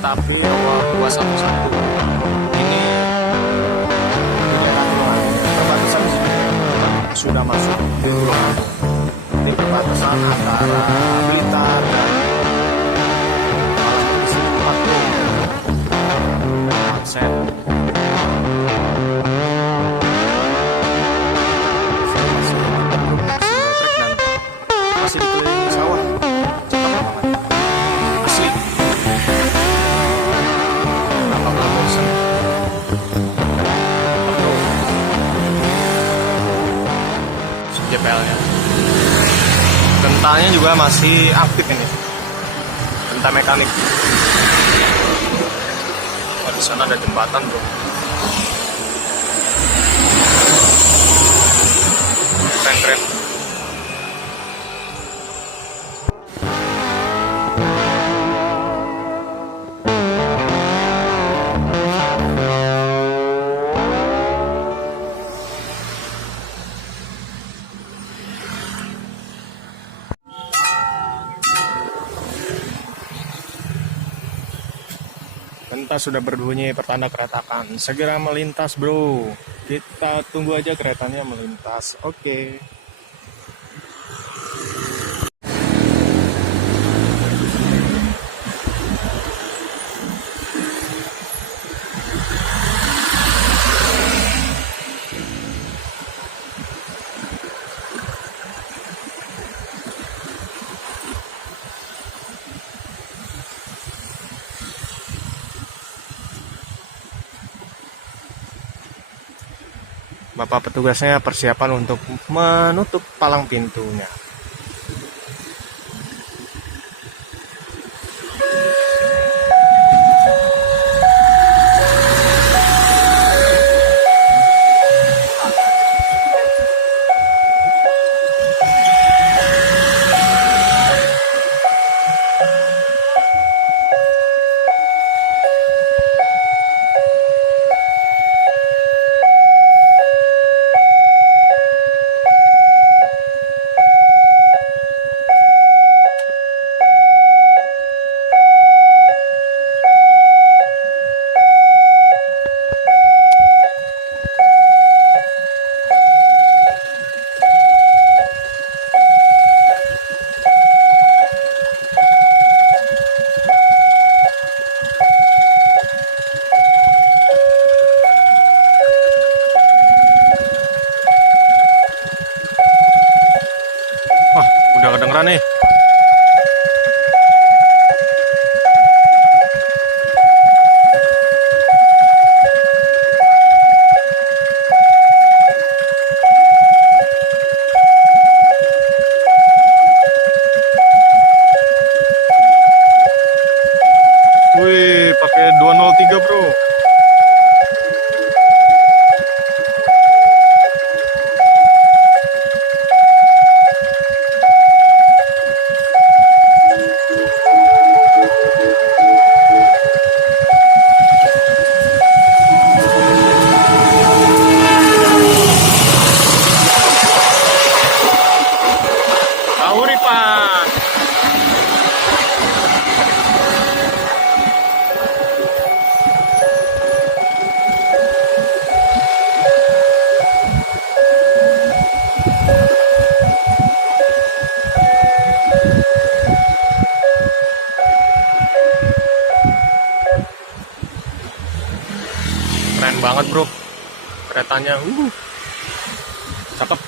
kereta api nomor 211. Ini di daerah Tulungagung. Perbatasan di sini sudah masuk di Tulungagung. Di perbatasan antara Blitar dan Palang Kereta. Masih dikelilingi sawah, cakep banget, asli. Kenapa nggak bosan? JPL-nya, gentanya juga masih aktif ini, genta mekanik. Oh, di sana ada jembatan bro, keren-keren. Genta sudah berbunyi pertanda kereta akan segera melintas bro. Kita tunggu aja keretanya melintas. Oke. Bapak petugasnya persiapan untuk menutup palang pintunya. Wah, udah kedengeran nih. Wih, pakai 203 bro. Kahuripan. Keren banget bro, keretanya, cakep.